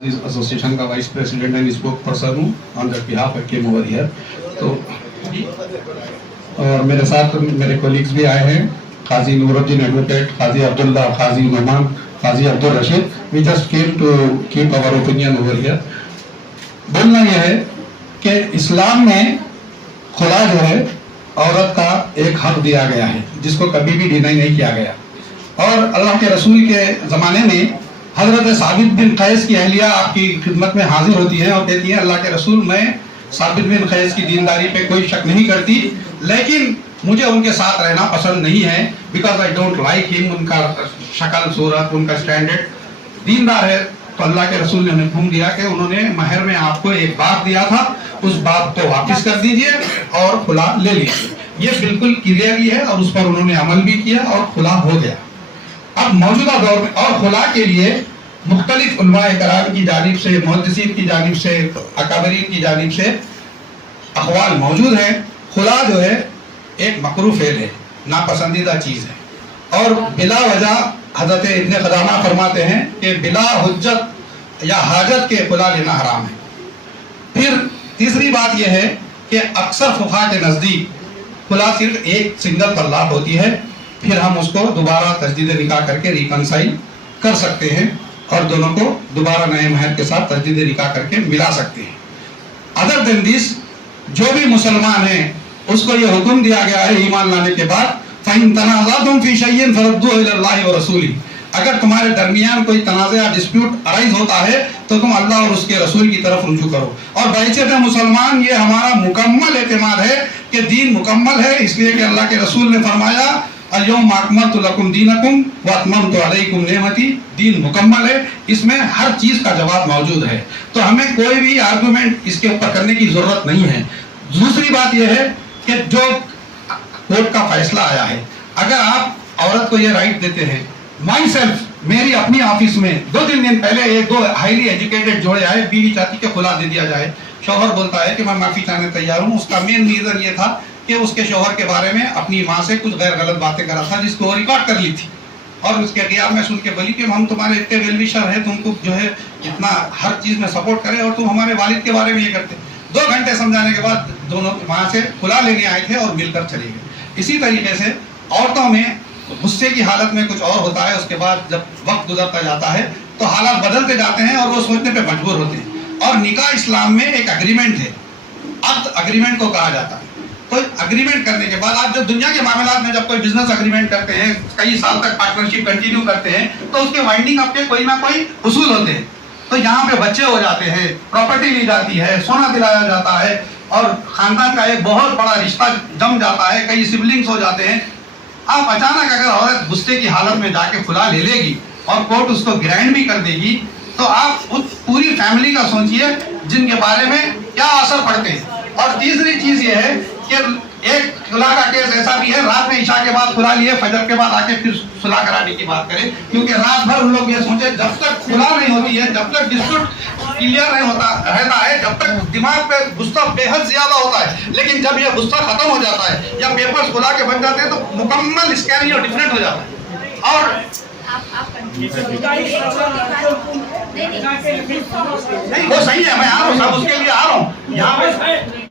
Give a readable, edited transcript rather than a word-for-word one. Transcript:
Association का vice president and spokesperson हूँ on the behalf of came over here. तो और मेरे साथ मेरे कोलीग्स भी आए हैं, Qazi Nooruddin advocate, Qazi Abdullah, Qazi Numan, Qazi Abdul Rashid. We just came to keep our opinion over here. बोलना यह है कि इस्लाम में खुला जो है औरत का एक हक दिया गया है जिसको कभी भी डिनाई नहीं किया गया। और अल्लाह के रसूल के ज़माने में हजरत साबित बिन कैस की अहलिया आपकी खिदमत में हाजिर होती है और कहती है, अल्लाह के रसूल, मैं साबित बिन कैस की दीनदारी पे कोई शक नहीं करती, लेकिन मुझे उनके साथ रहना पसंद नहीं है, because I don't like him. उनका शक्ल सूरत, उनका स्टैंडर्ड दीनदार है। तो अल्लाह के रसूल ने उन्हें हुक्म दिया कि उन्होंने महर में आपको एक बात दिया था, उस बात को वापस कर दीजिए और खुला ले लीजिए। ये बिल्कुल क्लियरली है और उस पर उन्होंने अमल भी किया और खुला हो गया। अब मौजूदा दौर में और खुला के लिए मुख्तलिफ उलमाए कराम की जानिब से, मुहद्दिसीन की जानिब से, अकाबरीन की जानिब से अक़वाल मौजूद हैं। खुला जो है एक मकरूह फेल है, नापसंदीदा चीज़ है और बिला वजह हज़रत इब्न ख़ज़ाना फरमाते हैं कि बिला हुज्जत या हाजत के खुला लेना हराम है। फिर तीसरी बात यह है कि अक्सर फुक़हा के नज़दीक खुला सिर्फ एक सिंगल तलाक होती है, फिर हम उसको दोबारा तजदीद निकाह करके रिकनसाइल कर सकते हैं और दोनों को दोबारा नए महर के साथ तजदीद निकाह करके मिला सकते हैं। अदर देन दिस, जो भी मुसलमान हैं उसको ये हुक्म दिया गया है ईमान लाने के बाद, फ़इन तनाज़अतुम फ़ी शैइन फ़रुद्दूहु इलल्लाहि व रसूलिही, अगर तुम्हारे दरमियान कोई तनाज़ा या डिस्प्यूट अराइज होता है तो तुम अल्लाह और उसके रसूल की तरफ रुजू करो। और बहैसियत मुसलमान ये हमारा मुकम्मल एतमाद है कि दीन मुकम्मल है, इसलिए कि अल्लाह के रसूल ने फरमाया, अल-यौम अकमलतु लकुम दीनकुम व अतममतु अलैकुम नेमती। दीन मुकम्मल है, इसमें हर चीज़ का जवाब मौजूद है, तो हमें कोई भी आर्गूमेंट इसके ऊपर करने की ज़रूरत नहीं है। दूसरी बात यह है कि जो कोर्ट का फैसला आया है, अगर आप औरत को ये राइट देते हैं, माई सेल्फ, मेरी अपनी ऑफिस में 2-3 दिन पहले एक दो हाईली एजुकेटेड जोड़े आए, बीवी चाहती कि खुला दे दिया जाए। शौहर बोलता है कि मैं माफ़ी चाहने तैयार हूँ। उसका मेन रीज़न ये था कि उसके शौहर के बारे में अपनी माँ से कुछ गैर गलत बातें करा था, जिसको वो रिकॉर्ड कर ली थी और उसके गियाब में सुन के बोली कि हम तुम्हारे इतने वेलविशर हैं, तुमको जो है इतना हर चीज़ में सपोर्ट करें और तुम हमारे वालिद के बारे में ये करते। 2 घंटे समझाने के बाद दोनों वहाँ से खुला लेने आए थे और मिलकर चले गए। इसी तरीके से औरतों में गुस्से की हालत में कुछ और होता है, उसके बाद जब वक्त गुजरता जाता है तो हालात बदलते जाते हैं और वो सोचने पे मजबूर होते हैं। और निकाह इस्लाम में एक अग्रीमेंट है, अक्द अग्रीमेंट को कहा जाता है। तो अग्रीमेंट करने के बाद आप जब दुनिया के मामलात में जब कोई बिजनेस अग्रीमेंट करते हैं, कई साल तक पार्टनरशिप कंटिन्यू करते हैं, तो उसके वाइंडिंग अप के कोई ना कोई उसूल होते हैं। तो यहाँ पे बच्चे हो जाते हैं, प्रॉपर्टी ली जाती है, सोना दिलाया जाता है और खानदान का एक बहुत बड़ा रिश्ता जम जाता है, कई सिबलिंग्स हो जाते हैं। आप अचानक अगर औरत गुस्से की हालत में जाके खुला ले लेगी और कोर्ट उसको ग्रांट भी कर देगी, तो आप उस पूरी फैमिली का सोचिए जिनके बारे में क्या असर पड़ते हैं। और तीसरी चीज़ ये है कि एक खुला का केस ऐसा भी है, रात में इशा के बाद खुला लिए, फजर के बाद आके फिर सुलह कराने की बात करें, क्योंकि रात भर उन लोग ये सोचे जब तक खुला नहीं होती है, जब तक डिस्प्यूट क्लियर नहीं होता रहता है, जब तक दिमाग पे गुस्सा बेहद ज्यादा होता है, लेकिन जब ये गुस्सा खत्म हो जाता है या पेपर्स खुला के बन जाते हैं तो मुकम्मल स्कैनिंग डिफरेंट हो जाता है। और नहीं, वो सही है, मैं आ रहा हूँ साहब, उसके लिए आ रहा हूँ यहाँ पे।